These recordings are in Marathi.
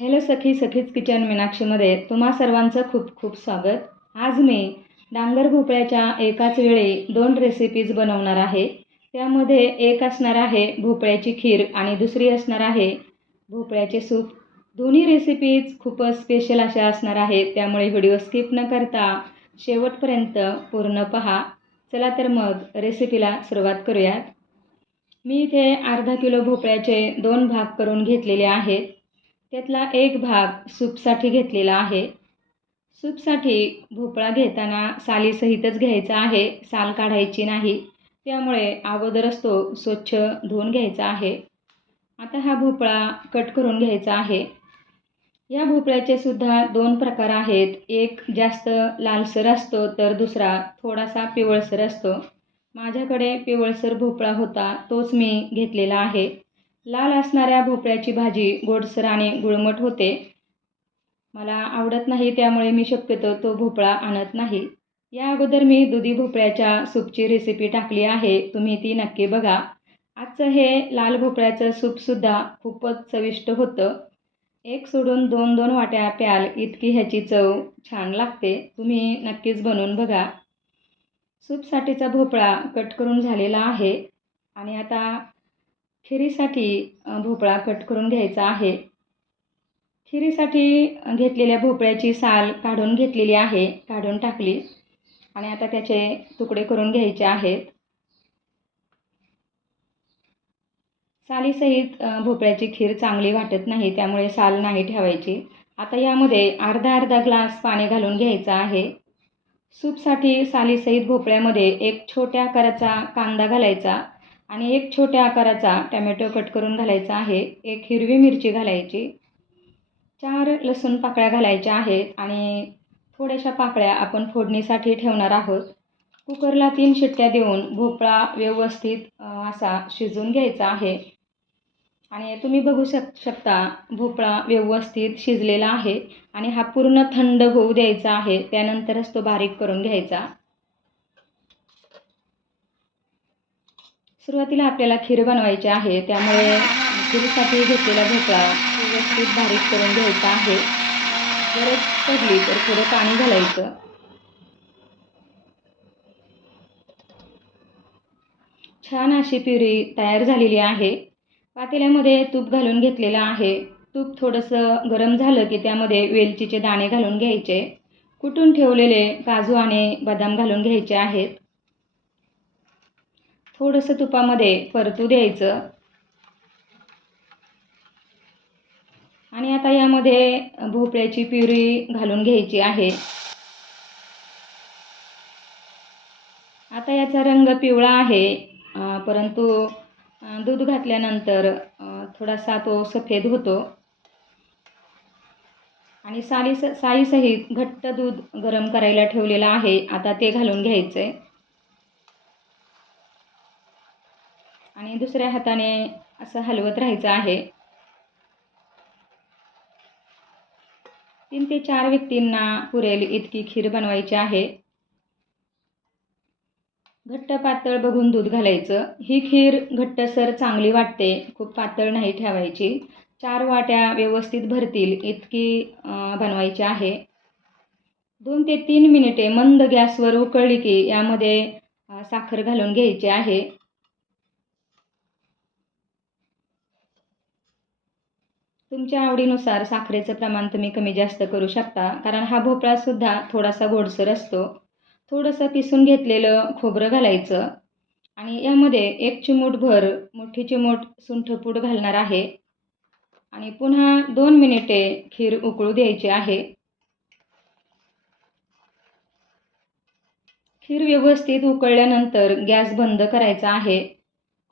हॅलो सखी सखीच किचन मीनाक्षीमध्ये तुम्हा सर्वांचं खूप खूप स्वागत. आज मी डांगर भोपळ्याच्या एकाच वेळी दोन रेसिपीज बनवणार आहे. त्यामध्ये एक असणार आहे भोपळ्याची खीर आणि दुसरी असणार आहे भोपळ्याचे सूप. दोन्ही रेसिपीज खूपच स्पेशल अशा असणार आहेत त्यामुळे व्हिडिओ स्किप न करता शेवटपर्यंत पूर्ण पहा. चला तर मग रेसिपीला सुरुवात करूयात. मी इथे अर्धा किलो भोपळ्याचे दोन भाग करून घेतलेले आहेत. त्यातला एक भाग सूपसाठी घेतलेला आहे. सूपसाठी भोपळा घेताना सालीसहितच घ्यायचा आहे. साल काढायची नाही. त्यामुळे अगोदरच तो स्वच्छ धुवून घ्यायचा आहे. आता हा भोपळा कट करून घ्यायचा आहे. या भोपळ्याचे सुद्धा दोन प्रकार आहेत. एक जास्त लालसर असतो तर दुसरा थोडासा पिवळसर असतो. माझ्याकडे पिवळसर भोपळा होता तोच मी घेतलेला आहे. लाल असणाऱ्या भोपळ्याची भाजी गोडसर आणि गुळमट होते. मला आवडत नाही त्यामुळे मी शक्यतो तो भोपळा आणत नाही. या अगोदर मी दुधी भोपळ्याच्या सूपची रेसिपी टाकली आहे तुम्ही ती नक्की बघा. आजचं हे लाल भोपळ्याचं सूपसुद्धा खूपच चविष्ट होतं. एक सोडून दोन दोन वाट्या प्याल इतकी ह्याची चव छान लागते. तुम्ही नक्कीच बनवून बघा. सूपसाठीचा भोपळा कट करून झालेला आहे. आणि आता खिरीसाठी भोपळा कट करून घ्यायचा आहे. खिरीसाठी घेतलेल्या भोपळ्याची साल काढून घेतलेली आहे काढून टाकली. आणि आता त्याचे तुकडे करून घ्यायचे आहेत. सालीसहित भोपळ्याची खीर चांगली वाटत नाही त्यामुळे साल नाही ठेवायची. आता यामध्ये अर्धा अर्धा ग्लास पाणी घालून घ्यायचं आहे. सूपसाठी सालीसहित भोपळ्यामध्ये एक छोट्या आकाराचा कांदा घालायचा. आणि एक छोट्या आकाराचा टमॅटो कट करून घालायचा आहे. एक हिरवी मिरची घालायची. चार लसूण पाकळ्या घालायच्या आहेत आणि थोड्याशा पाकळ्या आपण फोडणीसाठी ठेवणार आहोत. कुकरला तीन शिट्ट्या देऊन भोपळा व्यवस्थित असा शिजवून घ्यायचा आहे. आणि तुम्ही बघू शक शकता भोपळा व्यवस्थित शिजलेला आहे आणि हा पूर्ण थंड होऊ द्यायचा आहे. त्यानंतरच तो बारीक करून घ्यायचा. सुरुवातीला आपल्याला खीर बनवायची आहे त्यामुळे खीरसाठी घेतलेला भोपळा व्यवस्थित बारीक करून घ्यायचा आहे. गरज पडली तर थोडं पाणी घालायचं. छान अशी प्युरी तयार झालेली आहे. पातेल्यामध्ये तूप घालून घेतलेलं आहे. तूप थोडंसं गरम झालं की त्यामध्ये वेलचीचे दाणे घालून घ्यायचे. कुटून ठेवलेले काजू आणि बदाम घालून घ्यायचे आहेत. थोडंसं तुपामध्ये परतू द्यायचं. आणि आता यामध्ये भोपळ्याची प्युरी घालून घ्यायची आहे. आता याचा रंग पिवळा आहे. परंतु दूध घातल्यानंतर थोडासा तो सफेद होतो. आणि साली साईसहित घट्ट दूध गरम करायला ठेवलेलं आहे. आता ते घालून घ्यायचं आहे आणि दुसऱ्या हाताने असं हलवत राहायचं आहे. तीन ते चार व्यक्तींना पुरेल इतकी खीर बनवायची आहे. घट्ट पातळ बघून दूध घालायचं. ही खीर घट्टसर चांगली वाटते. खूप पातळ नाही ठेवायची. चार वाट्या व्यवस्थित भरतील. इतकी बनवायची आहे. दोन ते तीन मिनिटे मंद गॅसवर उकळली की यामध्ये साखर घालून घ्यायची आहे. तुमच्या आवडीनुसार साखरेचं प्रमाण तुम्ही कमी जास्त करू शकता. कारण हा भोपळासुद्धा थोडासा गोडसर असतो. थोडंसं पिसून घेतलेलं खोबरं घालायचं. आणि यामध्ये एक चिमूटभर मोठी चिमूट सुंठपूड घालणार आहे. आणि पुन्हा दोन मिनिटे खीर उकळू द्यायची आहे. खीर व्यवस्थित उकळल्यानंतर गॅस बंद करायचा आहे.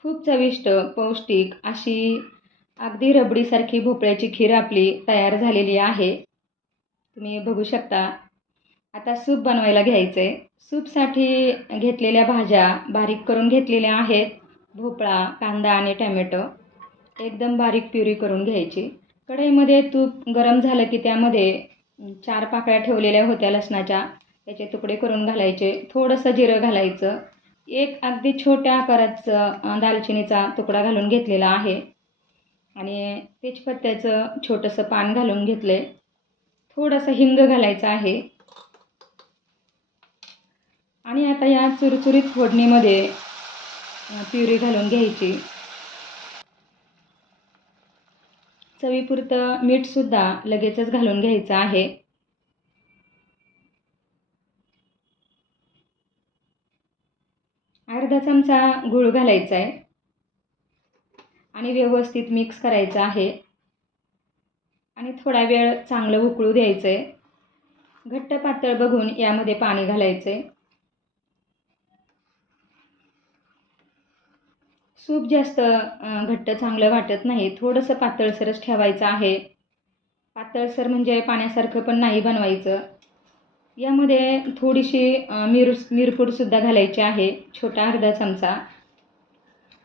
खूप चविष्ट पौष्टिक अशी अगदी रबडीसारखी भोपळ्याची खीर आपली तयार झालेली आहे. तुम्ही बघू शकता. आता सूप बनवायला घ्यायचं. आहे सूपसाठी घेतलेल्या भाज्या बारीक करून घेतलेल्या आहेत. भोपळा कांदा आणि टॅमॅटो. एकदम बारीक प्युरी करून घ्यायची. कढईमध्ये तूप गरम झालं की त्यामध्ये चार पाकळ्या ठेवलेल्या होत्या लसणाच्या. त्याचे तुकडे करून घालायचे. थोडंसं जिरं घालायचं. एक अगदी छोट्या आकाराचं दालचिनीचा तुकडा घालून घेतलेला आहे. आणि तेजपत्त्याचं छोटंसं पान घालून घेतलं आहे थोडंसं हिंग घालायचं आहे. आणि आता या चुरचुरीत फोडणीमध्ये प्युरी घालून घ्यायची. चवीपुरतं मीठसुद्धा लगेचच घालून घ्यायचं आहे. अर्धा चमचा गूळ घालायचा आहे आणि व्यवस्थित मिक्स करायचं आहे. आणि थोडा वेळ चांगलं उकळू द्यायचं आहे घट्ट पातळ बघून यामध्ये पाणी घालायचं आहे सूप जास्त घट्ट चांगलं वाटत नाही. थोडंसं पातळसरच ठेवायचं आहे. पातळसर म्हणजे पाण्यासारखं पण नाही बनवायचं. यामध्ये थोडीशी मिर मिरपूडसुद्धा घालायची आहे. छोटा अर्धा चमचा.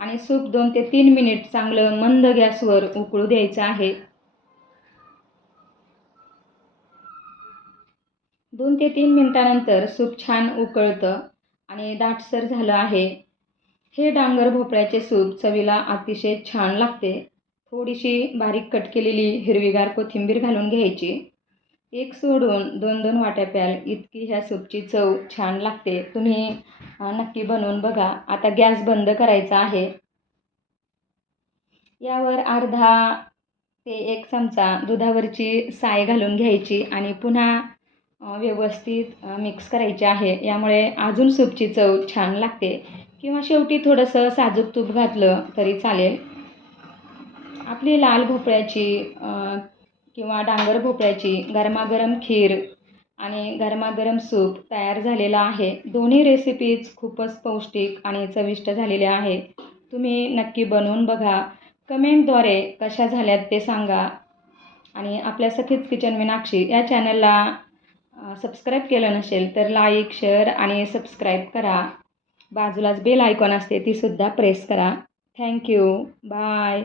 आणि सूप दोन ते तीन मिनिट चांगलं मंद गॅसवर उकळू द्यायचं आहे. दोन ते तीन मिनटानंतर सूप छान उकळतं आणि दाटसर झालं आहे. हे डांगर भोपळ्याचे सूप चवीला अतिशय छान लागते. थोडीशी बारीक कट केलेली हिरवीगार कोथिंबीर घालून घ्यायची. एक सोडून दोन दोन वाट्या प्याल इतकी ह्या सूपची चव छान लागते. तुम्ही नक्की बनवून बघा. आता गॅस बंद करायचा आहे. यावर अर्धा ते एक चमचा दुधावरची साय घालून घ्यायची आणि पुन्हा व्यवस्थित मिक्स करायची आहे. यामुळे अजून सूपची चव छान लागते. किंवा शेवटी थोडंसं साजूक तूप घातलं तरी चालेल. आपली लाल भोपळ्याची किंवा डांगर भोपळ्याची गरमागरम खीर आणि गरमागरम सूप तयार झालेला आहे. दोन्ही रेसिपीज खूपच पौष्टिक आणि चविष्ट झालेल्या आहे. तुम्ही नक्की बनवून बघा. कमेंटद्वारे कशा झाल्यात ते सांगा. आणि आपल्या सखीच किचन मीनाक्षी या चॅनलला सबस्क्राईब केलं नसेल तर लाईक शेअर आणि सबस्क्राईब करा. बाजूलाच बेल आयकॉन असते तीसुद्धा प्रेस करा. Thank you bye